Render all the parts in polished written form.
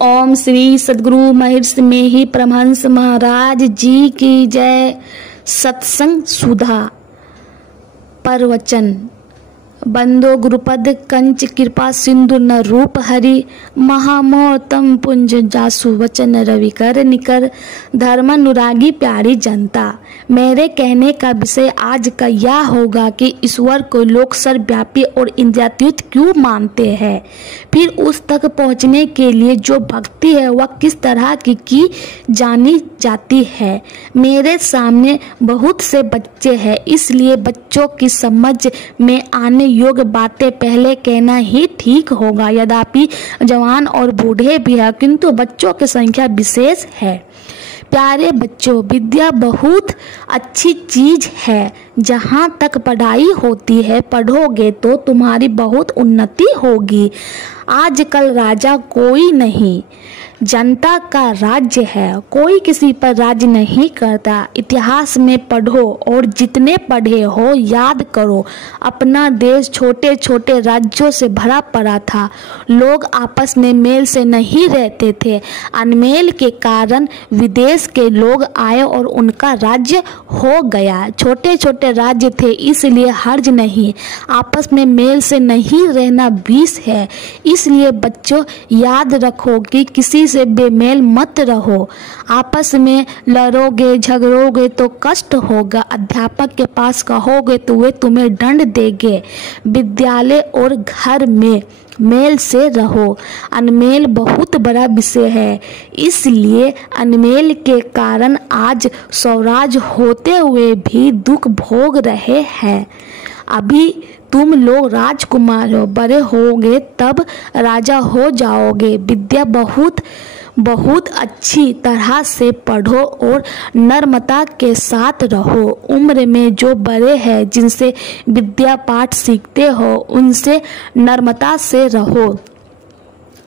ओम श्री सद्गुरु महर्षि मेहि परमहंस महाराज जी की जय। सत्संग सुधा परवचन। बंदो गुरुपद कंच कृपा सिंधु न रूप हरि महामोहतम पुंज जासु वचन रवि कर निकर धर्मानुरागी प्यारी जनता। मेरे कहने का विषय आज का यह होगा कि ईश्वर को लोग सर्वव्यापी और इंद्रियातीत क्यों मानते हैं, फिर उस तक पहुंचने के लिए जो भक्ति है वह किस तरह की जानी जाती है। मेरे सामने बहुत से बच्चे हैं, इसलिए बच्चों की समझ में आने योग्य बातें पहले कहना ही ठीक होगा। यद्यपि जवान और बूढ़े भी हैं, किंतु बच्चों की संख्या विशेष है। प्यारे बच्चों, विद्या बहुत अच्छी चीज है। जहाँ तक पढ़ाई होती है, पढ़ोगे तो तुम्हारी बहुत उन्नति होगी। आजकल राजा कोई नहीं, जनता का राज्य है। कोई किसी पर राज्य नहीं करता। इतिहास में पढ़ो और जितने पढ़े हो याद करो, अपना देश छोटे छोटे राज्यों से भरा पड़ा था। लोग आपस में मेल से नहीं रहते थे। अनमेल के कारण विदेश के लोग आए और उनका राज्य हो गया। छोटे छोटे राज्य थे, इसलिए हर्ज नहीं। आपस में मेल से नहीं रहना विष है। इसलिए बच्चों याद रखो कि किसी से बेमेल मत रहो। आपस में लड़ोगे झगड़ोगे तो कष्ट होगा। अध्यापक के पास कहोगे तो वे तुम्हें दंड देंगे। विद्यालय और घर में मेल से रहो। अनमेल बहुत बड़ा विषय है, इसलिए अनमेल के कारण आज स्वराज होते हुए भी दुख भोग रहे हैं। अभी तुम लोग राजकुमार हो, बड़े होगे तब राजा हो जाओगे। विद्या बहुत अच्छी तरह से पढ़ो और नम्रता के साथ रहो। उम्र में जो बड़े हैं, जिनसे विद्या पाठ सीखते हो, उनसे नम्रता से रहो।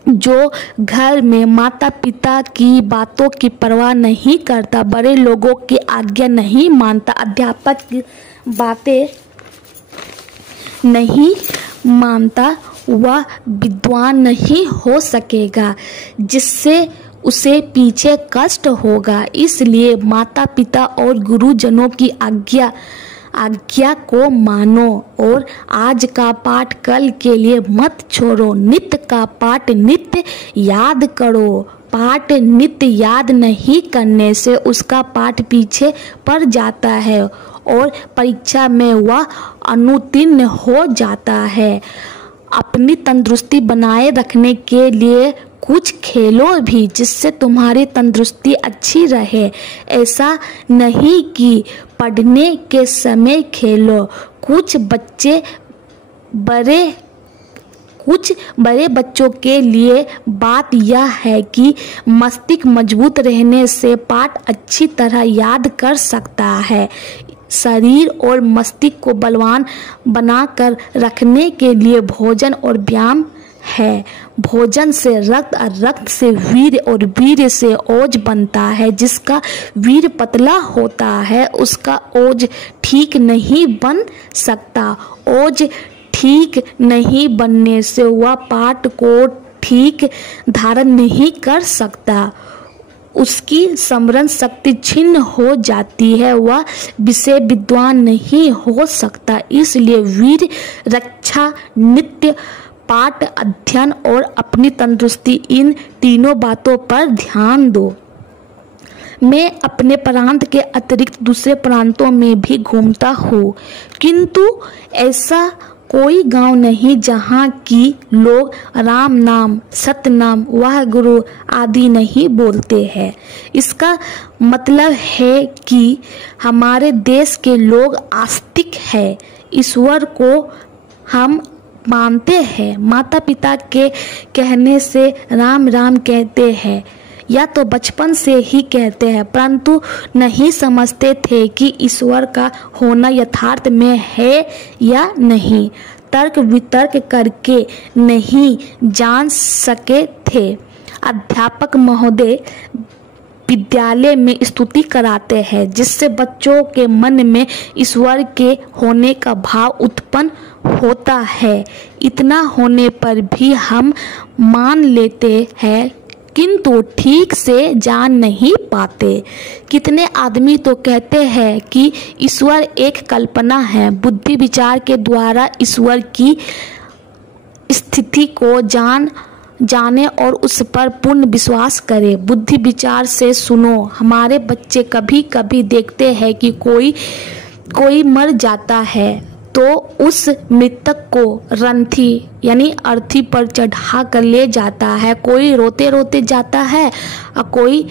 जो घर में माता पिता की बातों की परवाह नहीं करता, बड़े लोगों की आज्ञा नहीं मानता, अध्यापक की बातें नहीं मानता, वह विद्वान नहीं हो सकेगा, जिससे उसे पीछे कष्ट होगा। इसलिए माता पिता और गुरुजनों की आज्ञा को मानो और आज का पाठ कल के लिए मत छोड़ो। नित्य का पाठ नित्य याद करो। पाठ नित्य याद नहीं करने से उसका पाठ पीछे पड़ जाता है और परीक्षा में वह अनुत्तीर्ण हो जाता है। अपनी तंदुरुस्ती बनाए रखने के लिए कुछ खेलो भी, जिससे तुम्हारी तंदुरुस्ती अच्छी रहे। ऐसा नहीं कि पढ़ने के समय खेलो। कुछ बड़े बच्चों के लिए बात यह है कि मस्तिष्क मजबूत रहने से पाठ अच्छी तरह याद कर सकता है। शरीर और मस्तिष्क को बलवान बनाकर रखने के लिए भोजन और व्यायाम है। भोजन से रक्त और रक्त से वीर्य और वीर्य से ओज बनता है। जिसका वीर्य पतला होता है उसका ओज ठीक नहीं बन सकता। ओज ठीक नहीं बनने से वह पाठ को ठीक धारण नहीं कर सकता। उसकी स्मरण शक्ति छिन्न हो जाती है। वह विषय विद्वान नहीं हो सकता। इसलिए वीर रक्षा, नित्य पाठ, अध्ययन और अपनी तंदुरुस्ती, इन तीनों बातों पर ध्यान दो। मैं अपने प्रांत के अतिरिक्त दूसरे प्रांतों में भी घूमता हूँ, किंतु ऐसा कोई गांव नहीं जहाँ की लोग राम नाम, सत्य नाम, वाह गुरु आदि नहीं बोलते हैं। इसका मतलब है कि हमारे देश के लोग आस्तिक हैं। ईश्वर को हम मानते हैं। माता पिता के कहने से राम राम कहते हैं, या तो बचपन से ही कहते हैं, परंतु नहीं समझते थे कि ईश्वर का होना यथार्थ में है या नहीं। तर्क वितर्क करके नहीं जान सके थे। अध्यापक महोदय विद्यालय में स्तुति कराते हैं, जिससे बच्चों के मन में ईश्वर के होने का भाव उत्पन्न होता है। इतना होने पर भी हम मान लेते हैं किंतु ठीक से जान नहीं पाते। कितने आदमी तो कहते हैं कि ईश्वर एक कल्पना है, बुद्धि विचार के द्वारा ईश्वर की स्थिति को जाने और उस पर पूर्ण विश्वास करें। बुद्धि विचार से सुनो, हमारे बच्चे कभी कभी देखते हैं कि कोई मर जाता है तो उस मृतक को रंथी यानी अर्थी पर चढ़ा कर ले जाता है। कोई रोते रोते जाता है और कोई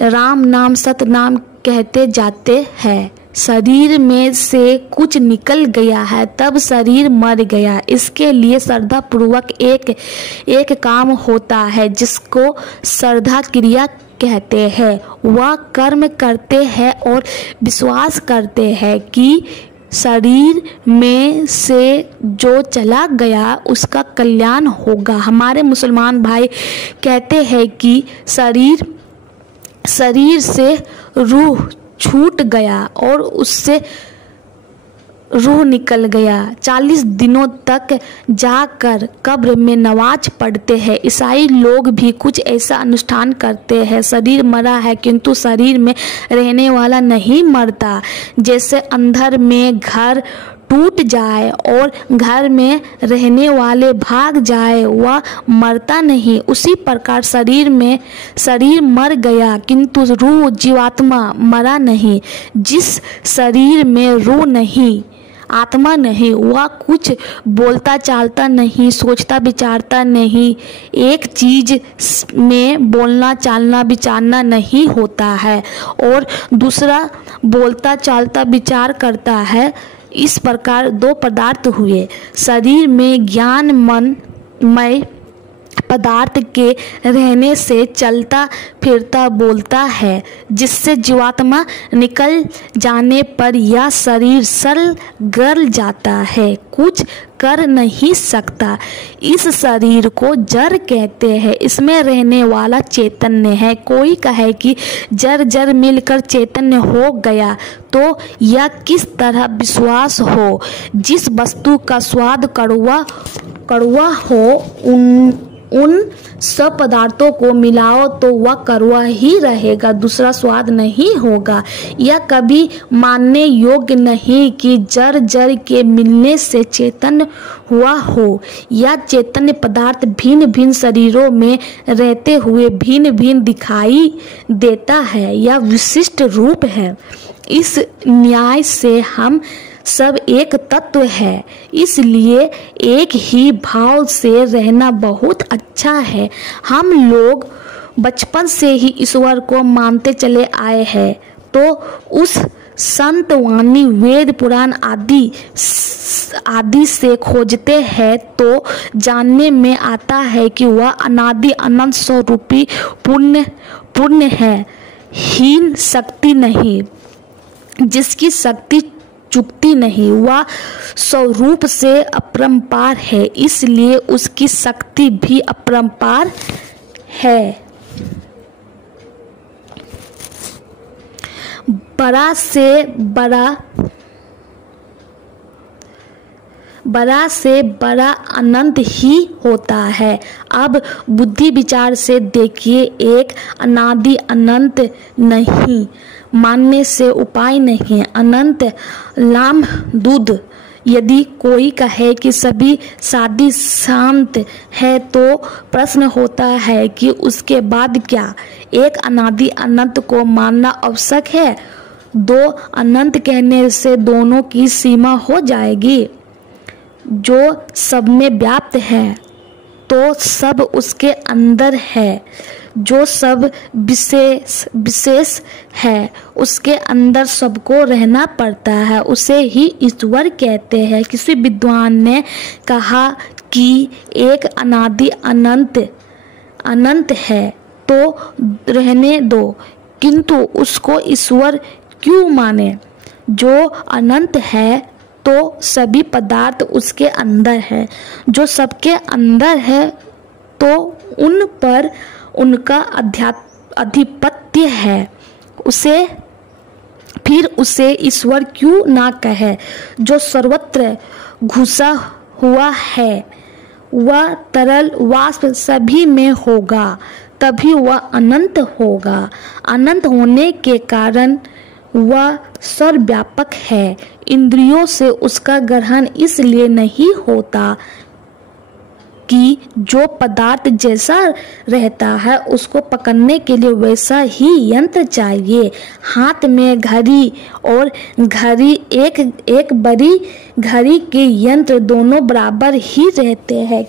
राम नाम सत नाम कहते जाते हैं। शरीर में से कुछ निकल गया है तब शरीर मर गया। इसके लिए श्रद्धा पूर्वक एक काम होता है जिसको श्रद्धा क्रिया कहते हैं। वह कर्म करते हैं और विश्वास करते हैं कि शरीर में से जो चला गया उसका कल्याण होगा। हमारे मुसलमान भाई कहते हैं कि शरीर से रूह छूट गया और उससे रूह निकल गया। 40 दिनों तक जाकर कब्र में नमाज पढ़ते हैं। ईसाई लोग भी कुछ ऐसा अनुष्ठान करते हैं। शरीर मरा है किंतु शरीर में रहने वाला नहीं मरता। जैसे अंधर में घर टूट जाए और घर में रहने वाले भाग जाए, वह मरता नहीं। उसी प्रकार शरीर मर गया किंतु रूह जीवात्मा मरा नहीं। जिस शरीर में रूह नहीं, आत्मा नहीं, वह कुछ बोलता चालता नहीं, सोचता विचारता नहीं। एक चीज में बोलना चालना विचारना नहीं होता है और दूसरा बोलता चालता विचार करता है। इस प्रकार दो पदार्थ हुए। शरीर में ज्ञानमय पदार्थ के रहने से चलता फिरता बोलता है, जिससे जीवात्मा निकल जाने पर यह शरीर सल गल जाता है, कुछ कर नहीं सकता। इस शरीर को जड़ कहते हैं। इसमें रहने वाला चैतन्य है। कोई कहे कि जड़ मिलकर चैतन्य हो गया तो यह किस तरह विश्वास हो। जिस वस्तु का स्वाद कड़वा हो उन सब पदार्थों को मिलाओ तो वह कड़वा ही रहेगा, दूसरा स्वाद नहीं होगा। यह कभी मानने योग्य नहीं कि जड़ के मिलने से चैतन्य हुआ हो। यह चैतन्य पदार्थ भिन्न भिन्न शरीरों में रहते हुए भिन्न भिन्न दिखाई देता है। यह विशिष्ट रूप है। इस न्याय से हम सब एक तत्व है, इसलिए एक ही भाव से रहना बहुत अच्छा है। हम लोग बचपन से ही ईश्वर को मानते चले आए हैं, तो उस संत वाणी वेद पुराण आदि से खोजते हैं तो जानने में आता है कि वह अनादि अनंत स्वरूपी पुण्य है, हीन शक्ति नहीं, जिसकी शक्ति चुकती नहीं। वह स्वरूप से अपरंपार है, इसलिए उसकी शक्ति भी अपरंपार है। बड़ा से बड़ा अनंत ही होता है। अब बुद्धि विचार से देखिए, एक अनादि अनंत नहीं मानने से उपाय नहीं। अनंत लाम दूध। यदि कोई कहे कि सभी शादी शांत है तो प्रश्न होता है कि उसके बाद क्या? एक अनादि अनंत को मानना आवश्यक है। दो अनंत कहने से दोनों की सीमा हो जाएगी। जो सब में व्याप्त है तो सब उसके अंदर है। जो सब विशेष है उसके अंदर सबको रहना पड़ता है, उसे ही ईश्वर कहते हैं। किसी विद्वान ने कहा कि एक अनादि अनंत है तो रहने दो, किंतु उसको ईश्वर क्यों माने? जो अनंत है तो सभी पदार्थ उसके अंदर है। जो सबके अंदर है तो उन पर उनका अधिपत्य है, फिर उसे ईश्वर क्यों ना कहे? जो सर्वत्र घुसा हुआ है वह तरल वाष्प सभी में होगा, तभी वह अनंत होगा। अनंत होने के कारण वह सर्वव्यापक है। इंद्रियों से उसका ग्रहण इसलिए नहीं होता कि जो पदार्थ जैसा रहता है उसको पकड़ने के लिए वैसा ही यंत्र चाहिए। हाथ में घड़ी और घड़ी एक बड़ी घड़ी के यंत्र दोनों बराबर ही रहते हैं,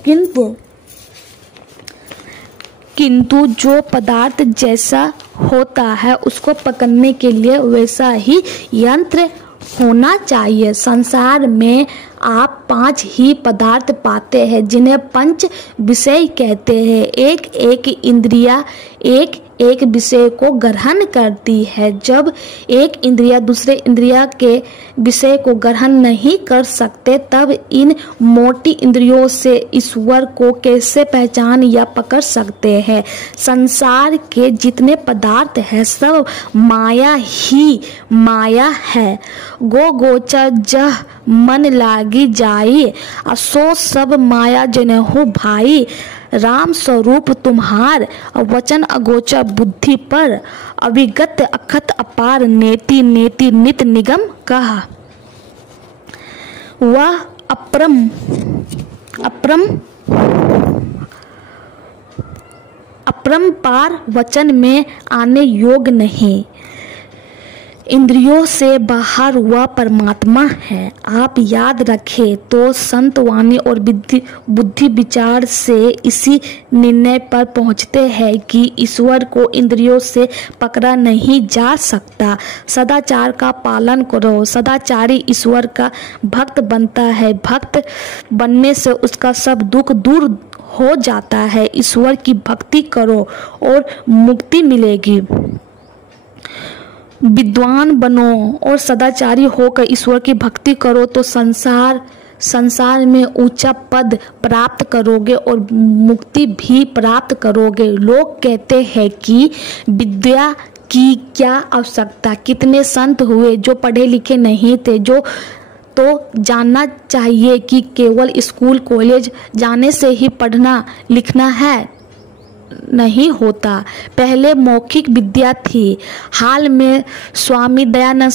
किंतु जो पदार्थ जैसा होता है उसको पकड़ने के लिए वैसा ही यंत्र होना चाहिए। संसार में आप 5 ही पदार्थ पाते हैं जिन्हें पंच विषय कहते हैं। एक एक इंद्रिया एक एक विषय को ग्रहण करती है। जब एक इंद्रिया दूसरे इंद्रिया के विषय को ग्रहण नहीं कर सकते तब इन मोटी इंद्रियों से ईश्वर को कैसे पहचान या पकड़ सकते हैं। संसार के जितने पदार्थ हैं सब माया ही माया है। गोचर जह मन लागी जाई, असो सब माया जनहु भाई। राम स्वरूप तुम्हार वचन अगोचर बुद्धि पर, अविगत अखत अपार नेति नेति नित निगम कहा। वह अपरंपार वचन में आने योग्य नहीं। इंद्रियों से बाहर वह परमात्मा है। आप याद रखें तो संत वाणी और बुद्धि विचार से इसी निर्णय पर पहुंचते हैं कि ईश्वर को इंद्रियों से पकड़ा नहीं जा सकता। सदाचार का पालन करो। सदाचारी ईश्वर का भक्त बनता है। भक्त बनने से उसका सब दुख दूर हो जाता है। ईश्वर की भक्ति करो और मुक्ति मिलेगी। विद्वान बनो और सदाचारी होकर ईश्वर की भक्ति करो तो संसार में ऊंचा पद प्राप्त करोगे और मुक्ति भी प्राप्त करोगे। लोग कहते हैं कि विद्या की क्या आवश्यकता। कितने संत हुए जो पढ़े लिखे नहीं थे, जो तो जानना चाहिए कि केवल स्कूल कॉलेज जाने से ही पढ़ना लिखना है नहीं होता। पहले मौखिक विद्या थी। हाल में स्वामी दयानंद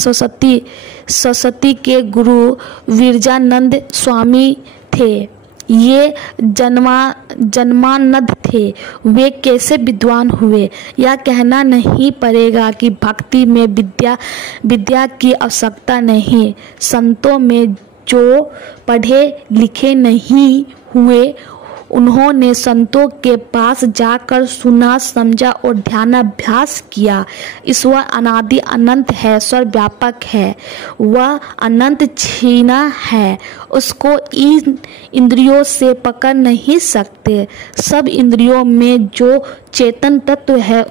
सरस्वती के गुरु विरजानंद स्वामी थे। ये जन्मानंद थे। वे कैसे विद्वान हुए यह कहना नहीं पड़ेगा कि भक्ति में विद्या की आवश्यकता नहीं। संतों में जो पढ़े लिखे नहीं हुए उन्होंने संतों के पास जाकर सुना, समझा और ध्यानाभ्यास किया। ईश्वर अनादि अनंत है, सर्वव्यापक है। वह अनंत छीना है, उसको इन इंद्रियों से पकड़ नहीं सकते। सब इंद्रियों में जो चेतन तत्व है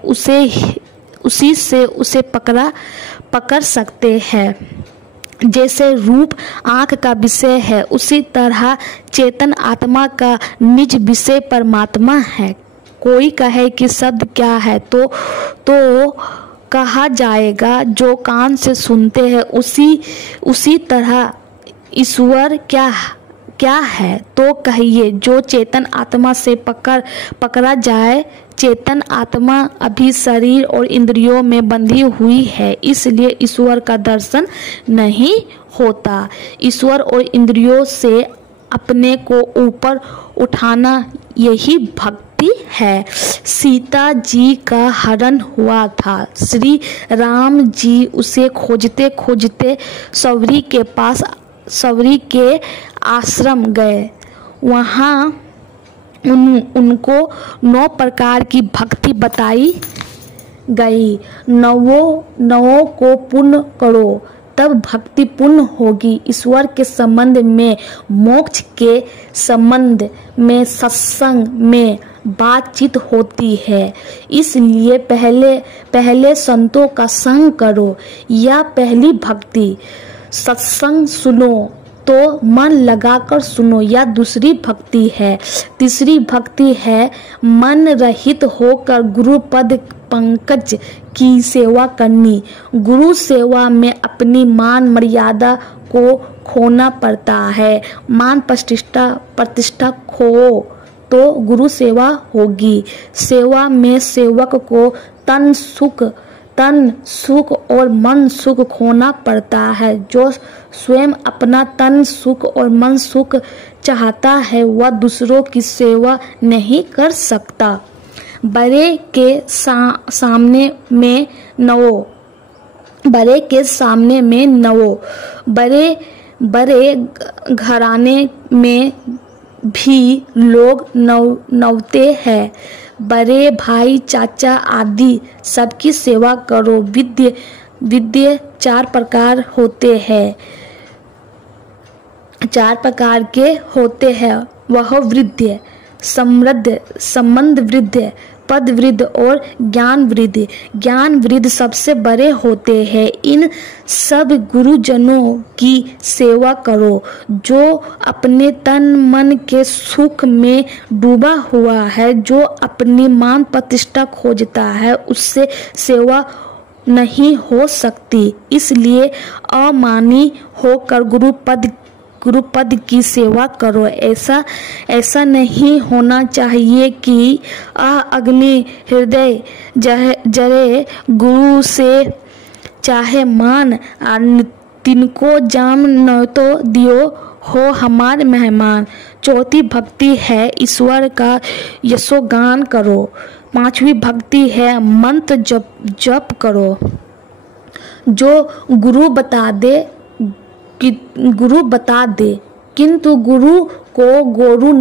उसी से उसे पकड़ सकते हैं। जैसे रूप आँख का विषय है उसी तरह चेतन आत्मा का निज विषय परमात्मा है। कोई कहे कि शब्द क्या है तो कहा जाएगा जो कान से सुनते हैं उसी तरह ईश्वर क्या है तो कहिए जो चेतन आत्मा से पकड़ा जाए। चेतन आत्मा अभी शरीर और इंद्रियों में बंधी हुई है, इसलिए ईश्वर का दर्शन नहीं होता। ईश्वर और इंद्रियों से अपने को ऊपर उठाना यही भक्ति है। सीता जी का हरण हुआ था। श्री राम जी उसे खोजते खोजते सवरी के आश्रम गए। वहाँ उनको 9 प्रकार की भक्ति बताई गई। नवों को पूर्ण करो तब भक्ति पूर्ण होगी। ईश्वर के संबंध में, मोक्ष के संबंध में, सत्संग में बातचीत होती है। इसलिए पहले संतों का संग करो। यह पहली भक्ति। सत्संग सुनो तो मन लगाकर सुनो, यह दूसरी भक्ति है। तीसरी भक्ति है मन रहित होकर गुरु पद पंकज की सेवा करनी। गुरु सेवा में अपनी मान मर्यादा को खोना पड़ता है। मान प्रतिष्ठा खो तो गुरु सेवा होगी। सेवा में सेवक को तन सुख और मन सुख खोना पड़ता है। जो स्वयं अपना तन सुख और मन सुख चाहता है वह दूसरों की सेवा नहीं कर सकता। बड़े के सामने में नवो। बड़े घराने में भी लोग नवते हैं। बड़े भाई चाचा आदि सबकी सेवा करो। विद्य 4 प्रकार के होते हैं। वह वृद्ध, संबंध वृद्ध, पद वृद्ध और ज्ञान वृद्ध। ज्ञान वृद्ध सबसे बड़े होते हैं। इन सब गुरुजनों की सेवा करो। जो अपने तन मन के सुख में डूबा हुआ है, जो अपनी मान प्रतिष्ठा खोजता है, उससे सेवा नहीं हो सकती। इसलिए अमानी होकर गुरुपद की सेवा करो। ऐसा नहीं होना चाहिए कि अग्नि हृदय जरे गुरु से चाहे मान तिनको जाम न तो दियो हो हमारे मेहमान। चौथी भक्ति है ईश्वर का यशोगान करो। 5वीं भक्ति है मंत्र जप करो। जो गुरु बता दे किंतु गुरु को गोरु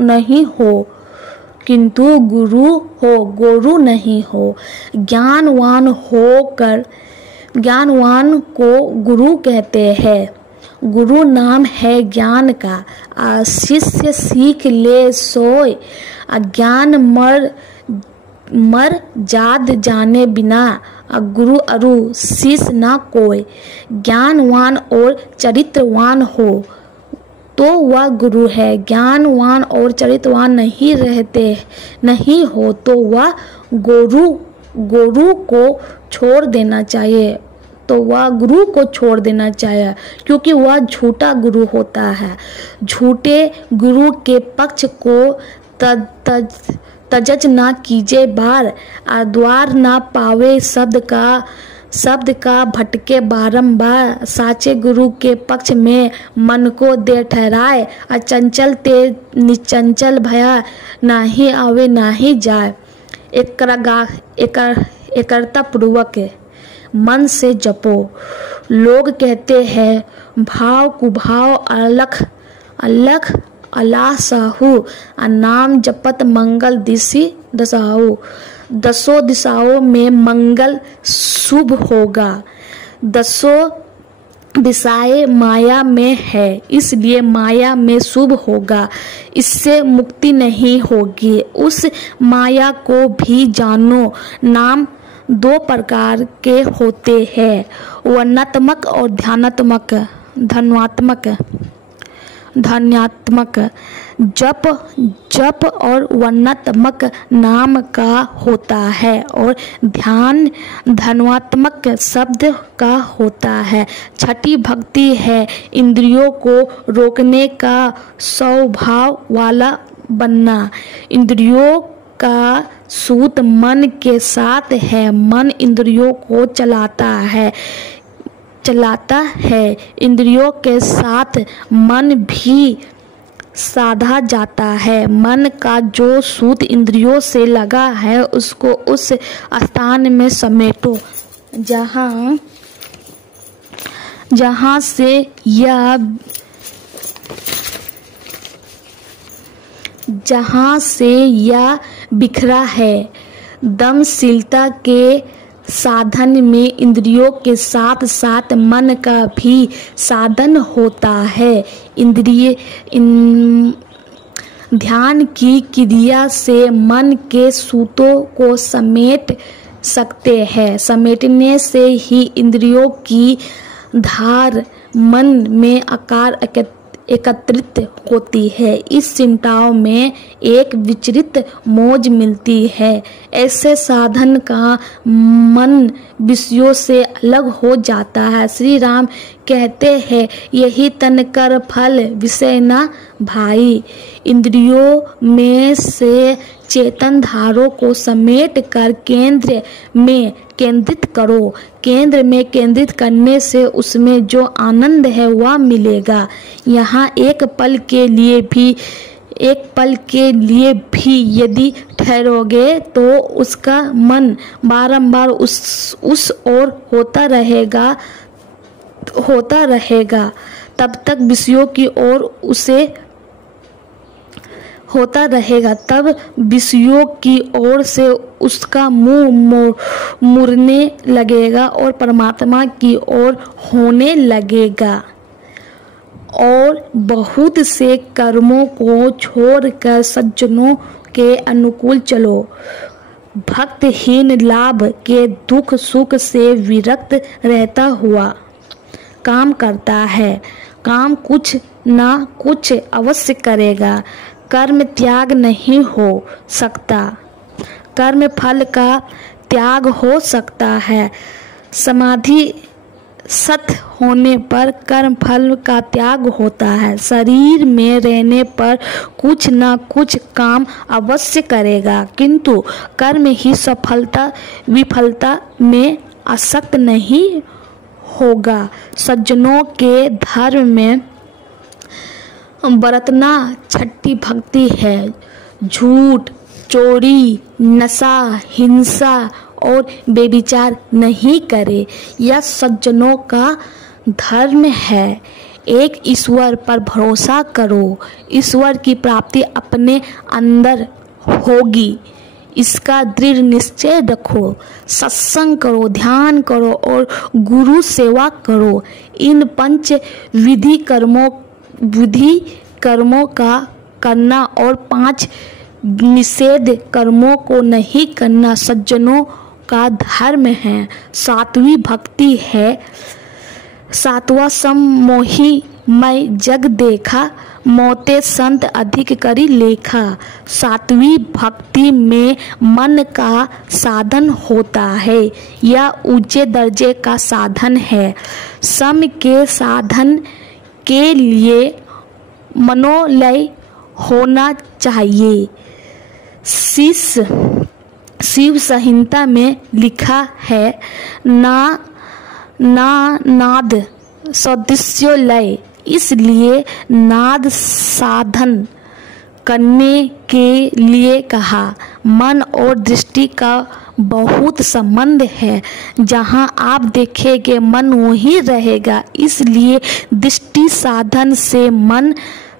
नहीं हो, किंतु गुरु हो गोरु नहीं हो। ज्ञानवान को गुरु कहते हैं। गुरु नाम है ज्ञान का। शिष्य सीख ले सोय। अज्ञान मर जाद जाने बिना। गुरु अरु शीश ना कोय। ज्ञानवान और चरित्रवान हो तो वह गुरु है। ज्ञानवान और चरित्रवान नहीं हो तो वह गुरु को छोड़ देना चाहिए, क्योंकि वह झूठा गुरु होता है। झूठे गुरु के पक्ष को तजज ना कीजे बार। द्वार ना पावे शब्द का भटके बारंबार। साचे गुरु के पक्ष में मन को दे ठहराए। अचंचल ते निचंचल भया, नाही आवे नाही जाए। एकरता पूर्वक मन से जपो। लोग कहते हैं भाव कुभाव अलख अल्लाह साहू। नाम जपत मंगल दसाहू। 10 दिशाओं में मंगल शुभ होगा। 10 दिशाएं माया में है, इसलिए माया में शुभ होगा। इससे मुक्ति नहीं होगी। उस माया को भी जानो। नाम 2 प्रकार के होते हैं, वर्णात्मक और ध्यानात्मक। जप और वर्णात्मक नाम का होता है और ध्यान धन्वात्मक शब्द का होता है। 6ठी भक्ति है इंद्रियों को रोकने का स्वभाव वाला बनना। इंद्रियों का सूत मन के साथ है। मन इंद्रियों को चलाता है। इंद्रियों के साथ मन भी साधा जाता है। मन का जो सूत इंद्रियों से लगा है उसको उस स्थान में समेटो जहाँ से यह बिखरा है। दमशीलता के साधन में इंद्रियों के साथ साथ मन का भी साधन होता है। ध्यान की क्रिया से मन के सूतों को समेट सकते हैं। समेटने से ही इंद्रियों की धार मन में आकार एकत्रित होती है। इस सिमटाव में एक विचरित मौज मिलती है। ऐसे साधन का मन विषयों से अलग हो जाता है। श्री राम कहते हैं, यही तन कर फल विषय न भाई। इंद्रियों में से चेतन धारों को समेट कर केंद्र में केंद्रित करो। केंद्र में केंद्रित करने से उसमें जो आनंद है वह मिलेगा। यहाँ एक पल के लिए भी यदि ठहरोगे तो उसका मन बारंबार उस ओर होता रहेगा। तब तक विषयों की ओर उसे होता रहेगा, तब विषयों की ओर से उसका मुंह मुड़ने लगेगा और परमात्मा की ओर होने लगेगा। और बहुत से कर्मों को छोड़कर सज्जनों के अनुकूल चलो। भक्तहीन लाभ के दुख सुख से विरक्त रहता हुआ काम करता है। काम कुछ ना कुछ अवश्य करेगा। कर्म त्याग नहीं हो सकता, कर्म फल का त्याग हो सकता है। समाधि सत होने पर कर्म फल का त्याग होता है। शरीर में रहने पर कुछ न कुछ काम अवश्य करेगा, किंतु कर्म ही सफलता विफलता में आसक्त नहीं होगा। सज्जनों के धर्म में बरतना छठी भक्ति है। झूठ, चोरी, नशा, हिंसा और बेविचार नहीं करे, यह सज्जनों का धर्म है। एक ईश्वर पर भरोसा करो, ईश्वर की प्राप्ति अपने अंदर होगी, इसका दृढ़ निश्चय रखो। सत्संग करो, ध्यान करो और गुरु सेवा करो। इन पंच विधि कर्मों का करना और 5 निषेध कर्मों को नहीं करना सज्जनों का धर्म है। 7वीं भक्ति है। 7वां सममोही मैं जग देखा, मोते संत अधिक करी लेखा। 7वीं भक्ति में मन का साधन होता है। यह ऊंचे दर्जे का साधन है। सम के साधन के लिए मनोलय होना चाहिए। शिव संहिता में लिखा है, नाद सदृश्य लय। इसलिए नाद साधन करने के लिए कहा। मन और दृष्टि का बहुत संबंध है। जहाँ आप देखेंगे मन वहीं रहेगा। इसलिए दृष्टि साधन से मन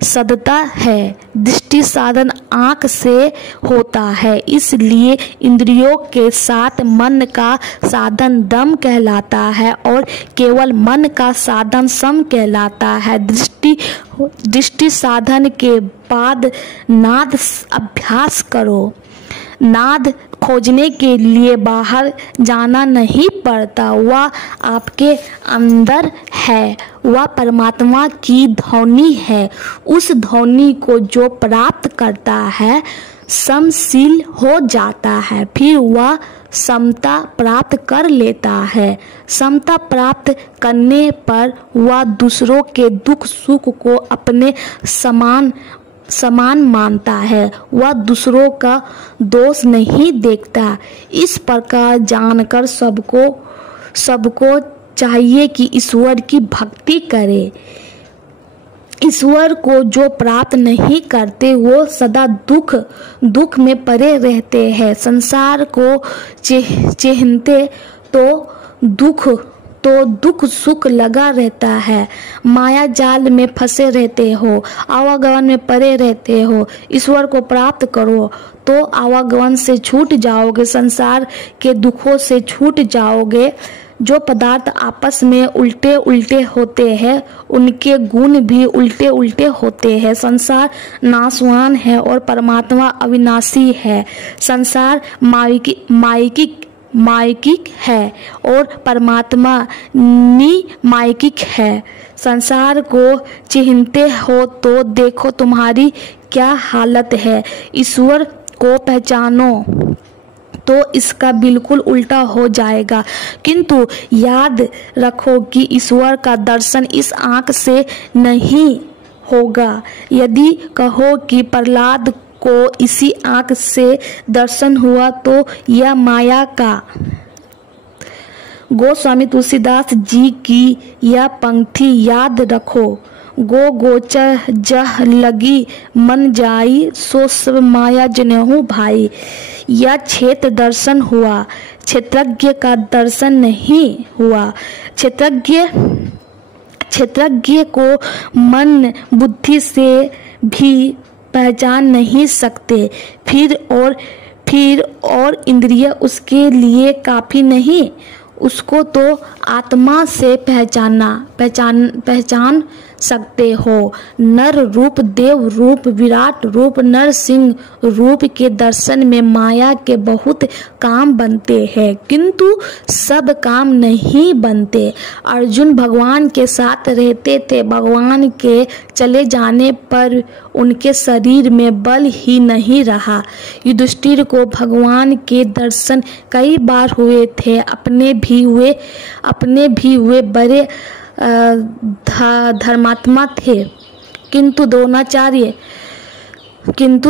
सदता है। दृष्टि साधन आँख से होता है। इसलिए इंद्रियों के साथ मन का साधन दम कहलाता है और केवल मन का साधन सम कहलाता है। दृष्टि साधन के बाद नाद अभ्यास करो। नाद खोजने के लिए बाहर जाना नहीं पड़ता, वह आपके अंदर है। वह परमात्मा की ध्वनि है। उस ध्वनि को जो प्राप्त करता है समशील हो जाता है, फिर वह समता प्राप्त कर लेता है। समता प्राप्त करने पर वह दूसरों के दुख सुख को अपने समान मानता है। वह दूसरों का दोष नहीं देखता। इस प्रकार जानकर सबको चाहिए कि ईश्वर की भक्ति करे। ईश्वर को जो प्राप्त नहीं करते वो सदा दुख में पड़े रहते हैं। संसार को चिन्हते तो दुख सुख लगा रहता है। माया जाल में फंसे रहते हो, आवागमन में पड़े रहते हो। ईश्वर को प्राप्त करो तो आवागमन से छूट जाओगे, संसार के दुखों से छूट जाओगे। जो पदार्थ आपस में उल्टे उल्टे होते हैं उनके गुण भी उल्टे उल्टे होते हैं। संसार नाशवान है और परमात्मा अविनाशी है। संसार मायिक है और परमात्मा निमायिक है। संसार को चिन्हते हो तो देखो तुम्हारी क्या हालत है। ईश्वर को पहचानो तो इसका बिल्कुल उल्टा हो जाएगा। किंतु याद रखो कि ईश्वर का दर्शन इस आंख से नहीं होगा। यदि कहो कि प्रहलाद को इसी आंख से दर्शन हुआ तो यह माया का। गोस्वामी तुलसीदास जी की यह पंक्ति याद रखो। गो गोचर जह लगी मन जाई, सो सब माया जनेहु भाई। यह क्षेत्र दर्शन हुआ, क्षेत्रज्ञ का दर्शन नहीं हुआ। क्षेत्रज्ञ को मन बुद्धि से भी पहचान नहीं सकते। फिर और इंद्रिय उसके लिए काफी नहीं। उसको तो आत्मा से पहचान सकते हो। नर रूप, देव रूप, विराट रूप, नरसिंह रूप के दर्शन में माया के बहुत काम बनते हैं, किंतु सब काम नहीं बनते। अर्जुन भगवान के साथ रहते थे, भगवान के चले जाने पर उनके शरीर में बल ही नहीं रहा। युधिष्ठिर को भगवान के दर्शन कई बार हुए थे, अपने भी हुए बड़े धर्मात्मा थे, किंतु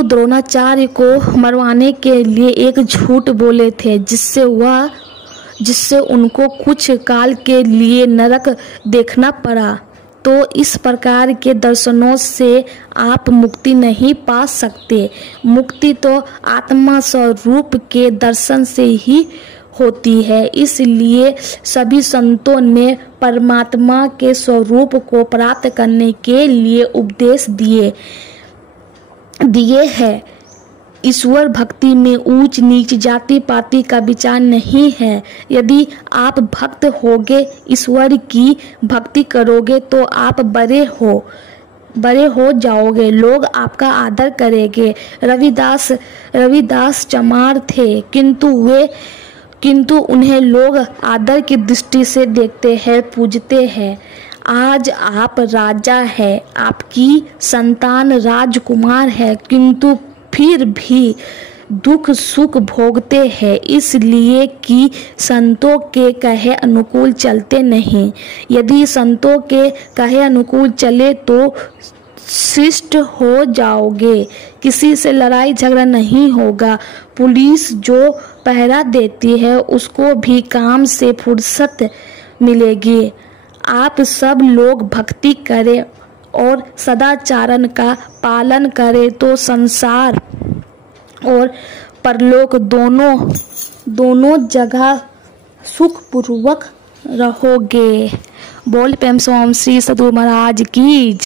द्रोणाचार्य को मरवाने के लिए एक झूठ बोले थे, जिससे उनको कुछ काल के लिए नरक देखना पड़ा। तो इस प्रकार के दर्शनों से आप मुक्ति नहीं पा सकते। मुक्ति तो आत्मा स्वरूप के दर्शन से ही होती है। इसलिए सभी संतों ने परमात्मा के स्वरूप को प्राप्त करने के लिए उपदेश दिए हैं। ईश्वर भक्ति में ऊंच नीच जाति पाति का विचार नहीं है। यदि आप भक्त होगे, ईश्वर की भक्ति करोगे तो आप बड़े हो जाओगे, लोग आपका आदर करेंगे। रविदास चमार थे, किंतु उन्हें लोग आदर की दृष्टि से देखते हैं, पूजते हैं। आज आप राजा हैं, आपकी संतान राजकुमार है, किंतु फिर भी दुख सुख भोगते हैं, इसलिए कि संतों के कहे अनुकूल चलते नहीं। यदि संतों के कहे अनुकूल चले तो शिष्ट हो जाओगे, किसी से लड़ाई झगड़ा नहीं होगा। पुलिस जो पहरा देती है उसको भी काम से फुर्सत मिलेगी। आप सब लोग भक्ति करें और सदाचारण का पालन करें तो संसार और परलोक दोनों जगह सुखपूर्वक रहोगे। बोल प्रेम से ओम श्री सद्गुरु महाराज की।